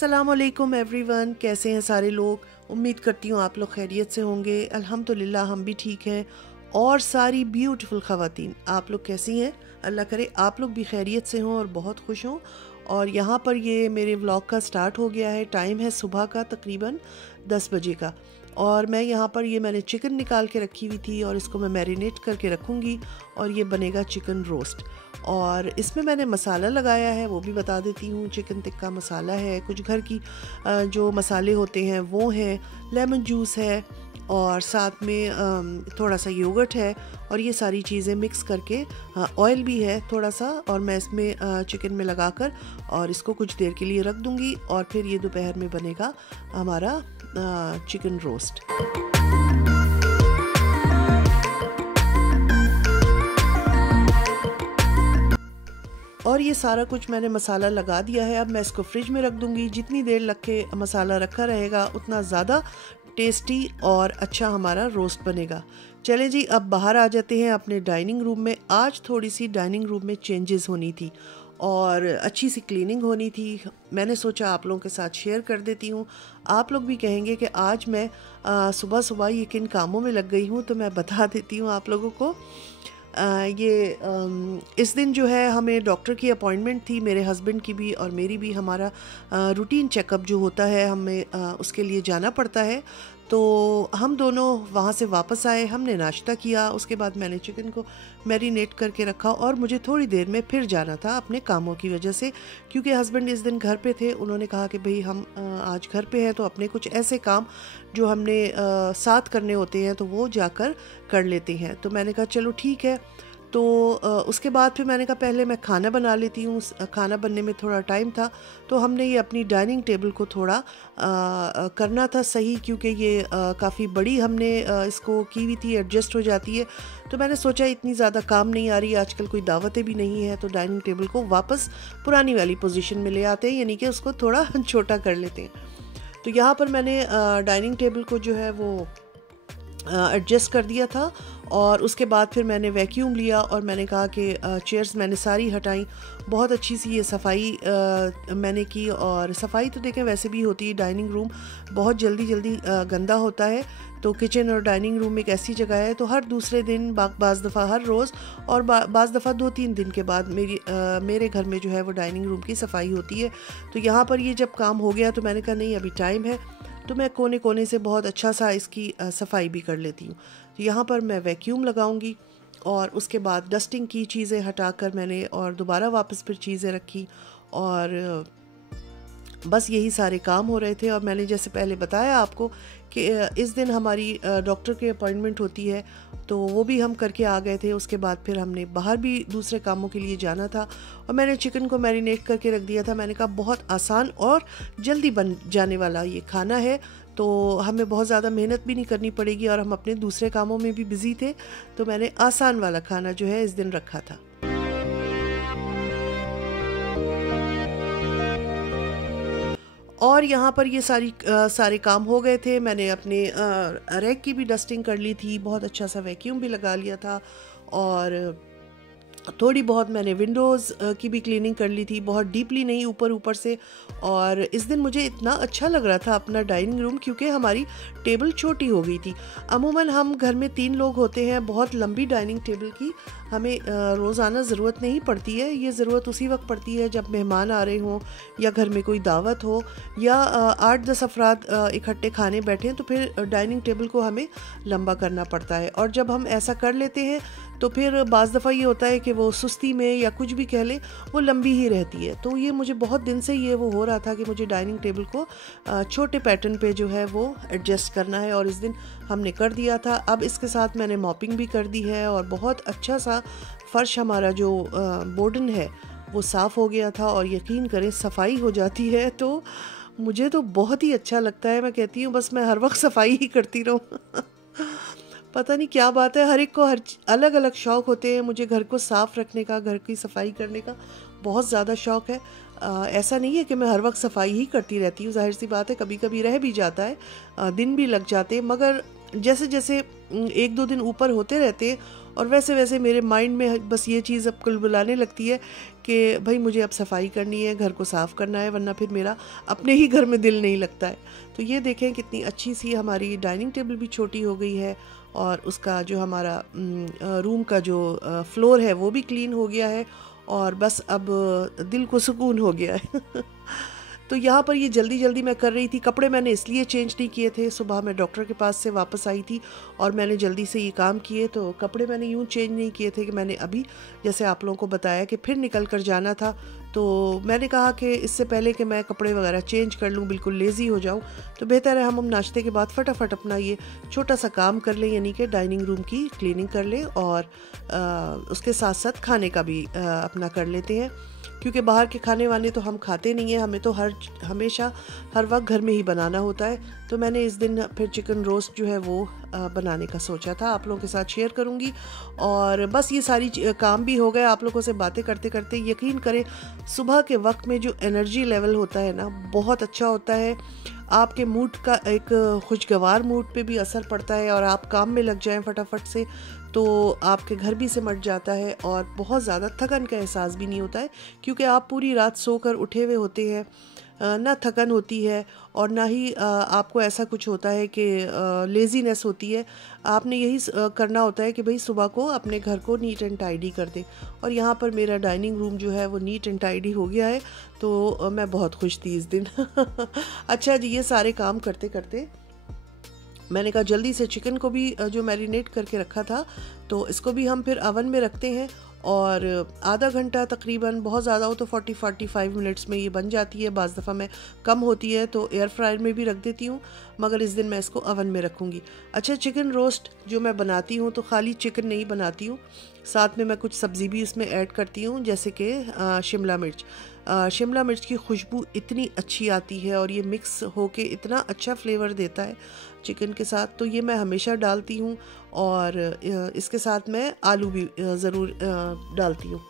अस्सलामुअलैकुम एवरीवन, कैसे हैं सारे लोग। उम्मीद करती हूँ आप लोग खैरियत से होंगे। अल्हम्दुलिल्लाह हम भी ठीक हैं। और सारी ब्यूटीफुल ख़वातीन, आप लोग कैसी हैं? अल्लाह करे आप लोग भी खैरियत से हों और बहुत खुश हों। और यहाँ पर ये मेरे व्लॉग का स्टार्ट हो गया है। टाइम है सुबह का तकरीबन 10 बजे का। और मैं यहाँ पर मैंने चिकन निकाल के रखी हुई थी और इसको मैं मैरिनेट करके रखूँगी और ये बनेगा चिकन रोस्ट। और इसमें मैंने मसाला लगाया है, वो भी बता देती हूँ। चिकन टिक्का मसाला है, कुछ घर की जो मसाले होते हैं वो हैं, लेमन जूस है और साथ में थोड़ा सा योगर्ट है और ये सारी चीज़ें मिक्स करके ऑयल भी है थोड़ा सा। और मैं इसमें चिकन में लगाकर और इसको कुछ देर के लिए रख दूँगी और फिर ये दोपहर में बनेगा हमारा चिकन रोस्ट। और ये सारा कुछ मैंने मसाला लगा दिया है। अब मैं इसको फ्रिज में रख दूँगी। जितनी देर लग के मसाला रखा रहेगा उतना ज़्यादा टेस्टी और अच्छा हमारा रोस्ट बनेगा। चले जी, अब बाहर आ जाते हैं अपने डाइनिंग रूम में। आज थोड़ी सी डाइनिंग रूम में चेंजेस होनी थी और अच्छी सी क्लीनिंग होनी थी। मैंने सोचा आप लोगों के साथ शेयर कर देती हूँ। आप लोग भी कहेंगे कि आज मैं सुबह सुबह ये किन कामों में लग गई हूँ, तो मैं बता देती हूँ आप लोगों को। इस दिन जो है हमें डॉक्टर की अपॉइंटमेंट थी, मेरे हस्बैंड की भी और मेरी भी। हमारा रूटीन चेकअप जो होता है हमें उसके लिए जाना पड़ता है। तो हम दोनों वहाँ से वापस आए, हमने नाश्ता किया, उसके बाद मैंने चिकन को मैरिनेट करके रखा और मुझे थोड़ी देर में फिर जाना था अपने कामों की वजह से, क्योंकि हस्बैंड इस दिन घर पे थे। उन्होंने कहा कि भाई हम आज घर पे हैं तो अपने कुछ ऐसे काम जो हमने साथ करने होते हैं तो वो जाकर कर लेते हैं। तो मैंने कहा चलो ठीक है। तो उसके बाद फिर मैंने कहा पहले मैं खाना बना लेती हूँ। खाना बनने में थोड़ा टाइम था तो हमने ये अपनी डाइनिंग टेबल को थोड़ा करना था सही, क्योंकि ये काफ़ी बड़ी हमने इसको की हुई थी, एडजस्ट हो जाती है। तो मैंने सोचा इतनी ज़्यादा काम नहीं आ रही, आजकल कोई दावतें भी नहीं है, तो डाइनिंग टेबल को वापस पुरानी वाली पोजीशन में ले आते हैं, यानी कि उसको थोड़ा छोटा कर लेते हैं। तो यहाँ पर मैंने डाइनिंग टेबल को जो है वो एडजस्ट कर दिया था और उसके बाद फिर मैंने वैक्यूम लिया और मैंने कहा कि चेयर्स मैंने सारी हटाई। बहुत अच्छी सी ये सफाई मैंने की। और सफाई तो देखें वैसे भी होती है, डाइनिंग रूम बहुत जल्दी गंदा होता है। तो किचन और डाइनिंग रूम एक ऐसी जगह है, तो हर दूसरे दिन बाज़ दफ़ा हर रोज़ और बाज़ दफ़ा 2-3 दिन के बाद मेरे घर में जो है वो डाइनिंग रूम की सफाई होती है। तो यहाँ पर ये जब काम हो गया तो मैंने कहा नहीं अभी टाइम है, तो मैं कोने कोने से बहुत अच्छा सा इसकी सफाई भी कर लेती हूँ। तो यहाँ पर मैं वैक्यूम लगाऊंगी और उसके बाद डस्टिंग की चीज़ें हटाकर मैंने और दोबारा वापस फिर चीज़ें रखी और बस यही सारे काम हो रहे थे। और मैंने जैसे पहले बताया आपको कि इस दिन हमारी डॉक्टर की अपॉइंटमेंट होती है, तो वो भी हम करके आ गए थे। उसके बाद फिर हमने बाहर भी दूसरे कामों के लिए जाना था और मैंने चिकन को मैरिनेट करके रख दिया था। मैंने कहा बहुत आसान और जल्दी बन जाने वाला ये खाना है, तो हमें बहुत ज़्यादा मेहनत भी नहीं करनी पड़ेगी और हम अपने दूसरे कामों में भी बिज़ी थे, तो मैंने आसान वाला खाना जो है इस दिन रखा था। और यहाँ पर ये सारे काम हो गए थे। मैंने अपने रैक की भी डस्टिंग कर ली थी, बहुत अच्छा सा वैक्यूम भी लगा लिया था और थोड़ी बहुत मैंने विंडोज़ की भी क्लीनिंग कर ली थी, बहुत डीपली नहीं, ऊपर से। और इस दिन मुझे इतना अच्छा लग रहा था अपना डाइनिंग रूम, क्योंकि हमारी टेबल छोटी हो गई थी। अमूमन हम घर में 3 लोग होते हैं, बहुत लंबी डाइनिंग टेबल की हमें रोज़ाना ज़रूरत नहीं पड़ती है। ये ज़रूरत उसी वक्त पड़ती है जब मेहमान आ रहे हों या घर में कोई दावत हो या 8-10 अफराद इकट्ठे खाने बैठें, तो फिर डाइनिंग टेबल को हमें लंबा करना पड़ता है। और जब हम ऐसा कर लेते हैं तो फिर बाज़ दफ़ा ये होता है कि वो सुस्ती में या कुछ भी कह लें वो लंबी ही रहती है। तो ये मुझे बहुत दिन से ये वो हो रहा था कि मुझे डाइनिंग टेबल को छोटे पैटर्न पे जो है वो एडजस्ट करना है और इस दिन हमने कर दिया था। अब इसके साथ मैंने मॉपिंग भी कर दी है और बहुत अच्छा सा फ़र्श हमारा जो बोर्डन है वो साफ़ हो गया था। और यकीन करें सफाई हो जाती है तो मुझे तो बहुत ही अच्छा लगता है। मैं कहती हूँ बस मैं हर वक्त सफाई ही करती रहूँ। पता नहीं क्या बात है, हर एक को अलग अलग शौक़ होते हैं। मुझे घर को साफ़ रखने का, घर की सफाई करने का बहुत ज़्यादा शौक़ है। ऐसा नहीं है कि मैं हर वक्त सफाई ही करती रहती हूँ, जाहिर सी बात है कभी कभी रह भी जाता है, दिन भी लग जाते हैं। मगर जैसे जैसे 1-2 दिन ऊपर होते रहते हैं और वैसे वैसे मेरे माइंड में बस ये चीज़ अब कुलबुलाने लगती है कि भाई मुझे अब सफाई करनी है, घर को साफ़ करना है, वरना फिर मेरा अपने ही घर में दिल नहीं लगता है। तो ये देखें कितनी अच्छी सी हमारी डाइनिंग टेबल भी छोटी हो गई है, और उसका जो हमारा रूम का जो फ्लोर है वो भी क्लीन हो गया है, और बस अब दिल को सुकून हो गया है। तो यहाँ पर ये जल्दी जल्दी मैं कर रही थी। कपड़े मैंने इसलिए चेंज नहीं किए थे, सुबह मैं डॉक्टर के पास से वापस आई थी और मैंने जल्दी से ये काम किए, तो कपड़े मैंने यूँ चेंज नहीं किए थे कि मैंने अभी जैसे आप लोगों को बताया कि फिर निकल कर जाना था, तो मैंने कहा कि इससे पहले कि मैं कपड़े वगैरह चेंज कर लूँ, बिल्कुल लेज़ी हो जाऊँ, तो बेहतर है हम नाश्ते के बाद फटाफट अपना ये छोटा सा काम कर लें, यानी कि डाइनिंग रूम की क्लीनिंग कर लें, और उसके साथ साथ खाने का भी अपना कर लेते हैं, क्योंकि बाहर के खाने वाने तो हम खाते नहीं हैं, हमें तो हमेशा हर वक्त घर में ही बनाना होता है। तो मैंने इस दिन फिर चिकन रोस्ट जो है वो बनाने का सोचा था, आप लोगों के साथ शेयर करूंगी। और बस ये सारी काम भी हो गए। आप लोगों से बातें करते करते यकीन करें सुबह के वक्त में जो एनर्जी लेवल होता है ना, बहुत अच्छा होता है। आपके मूड का एक खुशगवार मूड पे भी असर पड़ता है, और आप काम में लग जाएं फटाफट से तो आपके घर भी सिमट जाता है, और बहुत ज़्यादा थकन का एहसास भी नहीं होता है, क्योंकि आप पूरी रात सोकर उठे हुए होते हैं, ना थकन होती है और ना ही आपको ऐसा कुछ होता है कि लेज़ीनेस होती है। आपने यही करना होता है कि भाई सुबह को अपने घर को नीट एंड टाइडी कर दें। और यहाँ पर मेरा डाइनिंग रूम जो है वो नीट एंड टाइडी हो गया है, तो मैं बहुत खुश थी इस दिन। अच्छा जी, ये सारे काम करते करते मैंने कहा जल्दी से चिकन को भी जो मैरिनेट करके रखा था, तो इसको भी हम फिर अवन में रखते हैं, और आधा घंटा तकरीबन, बहुत ज़्यादा हो तो 40-45 मिनट्स में ये बन जाती है। बाज़ दफ़ा मैं कम होती है तो एयर फ्रायर में भी रख देती हूँ, मगर इस दिन मैं इसको अवन में रखूँगी। अच्छा, चिकन रोस्ट जो मैं बनाती हूँ तो खाली चिकन नहीं बनाती हूँ, साथ में मैं कुछ सब्ज़ी भी इसमें ऐड करती हूँ, जैसे कि शिमला मिर्च। शिमला मिर्च की खुशबू इतनी अच्छी आती है और ये मिक्स होके इतना अच्छा फ्लेवर देता है चिकन के साथ, तो ये मैं हमेशा डालती हूँ। और इसके साथ मैं आलू भी ज़रूर डालती हूँ।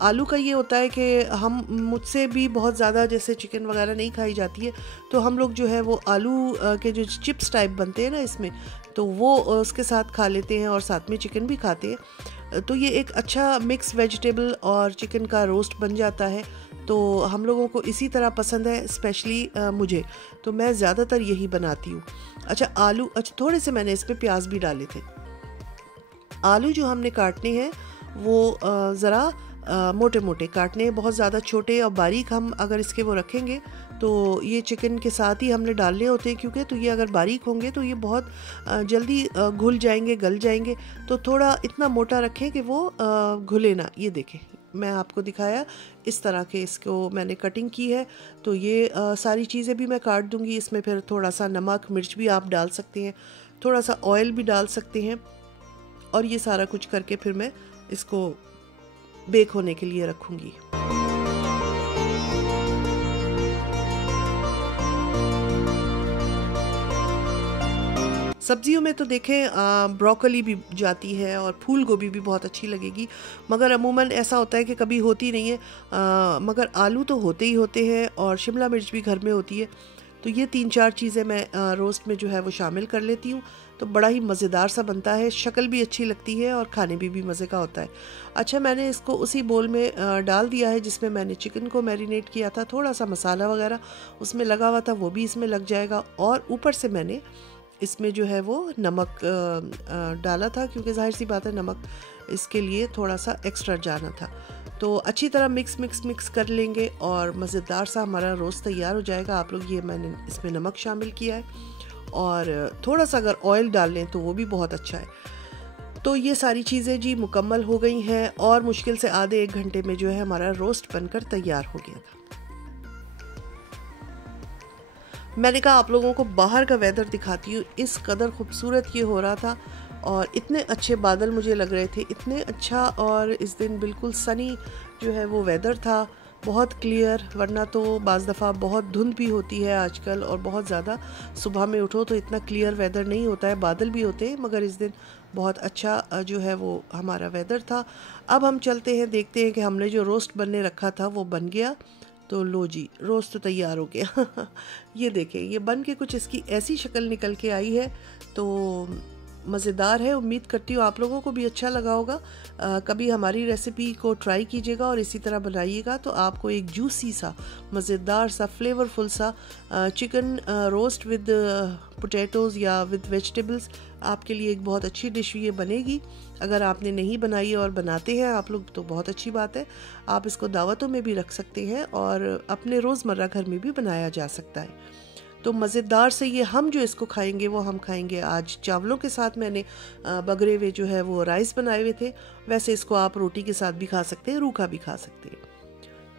आलू का ये होता है कि हम मुझसे भी बहुत ज़्यादा जैसे चिकन वगैरह नहीं खाई जाती है, तो हम लोग जो है वो आलू के जो चिप्स टाइप बनते हैं ना इसमें, तो वो उसके साथ खा लेते हैं और साथ में चिकन भी खाते हैं। तो ये एक अच्छा मिक्स वेजिटेबल और चिकन का रोस्ट बन जाता है, तो हम लोगों को इसी तरह पसंद है, स्पेशली मुझे, तो मैं ज़्यादातर यही बनाती हूँ। अच्छा, आलू, अच्छा थोड़े से मैंने इस पर प्याज भी डाले थे। आलू जो हमने काटने हैं वो ज़रा मोटे मोटे काटने हैं, बहुत ज़्यादा छोटे और बारीक हम अगर इसके वो रखेंगे तो ये चिकन के साथ ही हमने डालने होते हैं, क्योंकि तो ये अगर बारीक होंगे तो ये बहुत जल्दी घुल जाएंगे, गल जाएंगे। तो थोड़ा इतना मोटा रखें कि वो घुले ना। ये देखें, मैं आपको दिखाया इस तरह के इसको मैंने कटिंग की है। तो ये सारी चीज़ें भी मैं काट दूंगी। इसमें फिर थोड़ा सा नमक मिर्च भी आप डाल सकते हैं, थोड़ा सा ऑयल भी डाल सकते हैं, और ये सारा कुछ करके फिर मैं इसको बेक होने के लिए रखूंगी। सब्जियों में तो देखें ब्रोकली भी जाती है और फूल गोभी भी बहुत अच्छी लगेगी, मगर अमूमन ऐसा होता है कि कभी होती नहीं है। मगर आलू तो होते ही होते हैं और शिमला मिर्च भी घर में होती है, तो ये 3-4 चीज़ें मैं रोस्ट में जो है वो शामिल कर लेती हूँ, तो बड़ा ही मज़ेदार सा बनता है, शक्ल भी अच्छी लगती है और खाने भी मज़े का होता है। अच्छा, मैंने इसको उसी बोल में डाल दिया है जिसमें मैंने चिकन को मैरिनेट किया था। थोड़ा सा मसाला वगैरह उसमें लगा हुआ था, वो भी इसमें लग जाएगा, और ऊपर से मैंने इसमें जो है वो नमक डाला था, क्योंकि जाहिर सी बात है नमक इसके लिए थोड़ा सा एक्स्ट्रा जाना था। तो अच्छी तरह मिक्स कर लेंगे और मज़ेदार सा हमारा रोस्ट तैयार हो जाएगा। आप लोग, ये मैंने इसमें नमक शामिल किया है, और थोड़ा सा अगर ऑयल डाल लें तो वो भी बहुत अच्छा है। तो ये सारी चीज़ें जी मुकम्मल हो गई हैं, और मुश्किल से आधे 1 घंटे में जो है हमारा रोस्ट बनकर तैयार हो गया था। मैंने कहा आप लोगों को बाहर का वेदर दिखाती हूँ, इस कदर खूबसूरत ये हो रहा था और इतने अच्छे बादल मुझे लग रहे थे, इतने अच्छा। और इस दिन बिल्कुल सनी जो है वो वेदर था, बहुत क्लियर, वरना तो बाज़ दफ़ा बहुत धुंध भी होती है आजकल, और बहुत ज़्यादा सुबह में उठो तो इतना क्लियर वेदर नहीं होता है, बादल भी होते हैं, मगर इस दिन बहुत अच्छा जो है वो हमारा वेदर था। अब हम चलते हैं, देखते हैं कि हमने जो रोस्ट बनने रखा था वो बन गया। तो लो जी, रोस्ट तो तैयार हो गया। ये देखें, ये बन के कुछ इसकी ऐसी शक्ल निकल के आई है। तो मज़ेदार है। उम्मीद करती हूँ आप लोगों को भी अच्छा लगा होगा। कभी हमारी रेसिपी को ट्राई कीजिएगा और इसी तरह बनाइएगा तो आपको एक जूसी सा, मज़ेदार सा, फ्लेवरफुल सा चिकन रोस्ट विद पोटैटोज़ या विद वेजिटेबल्स आपके लिए एक बहुत अच्छी डिश ये बनेगी। अगर आपने नहीं बनाई है और बनाते हैं आप लोग तो बहुत अच्छी बात है। आप इसको दावतों में भी रख सकते हैं और अपने रोज़मर्रा घर में भी बनाया जा सकता है। तो मज़ेदार से ये हम जो इसको खाएंगे वो हम खाएंगे आज चावलों के साथ। मैंने बगरे हुए जो है वो राइस बनाए हुए थे, वैसे इसको आप रोटी के साथ भी खा सकते हैं, रूखा भी खा सकते हैं।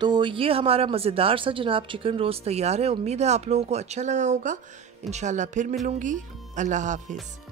तो ये हमारा मज़ेदार सा जनाब चिकन रोस्ट तैयार है। उम्मीद है आप लोगों को अच्छा लगा होगा। इंशाल्लाह फिर मिलूँगी। अल्लाह हाफिज़।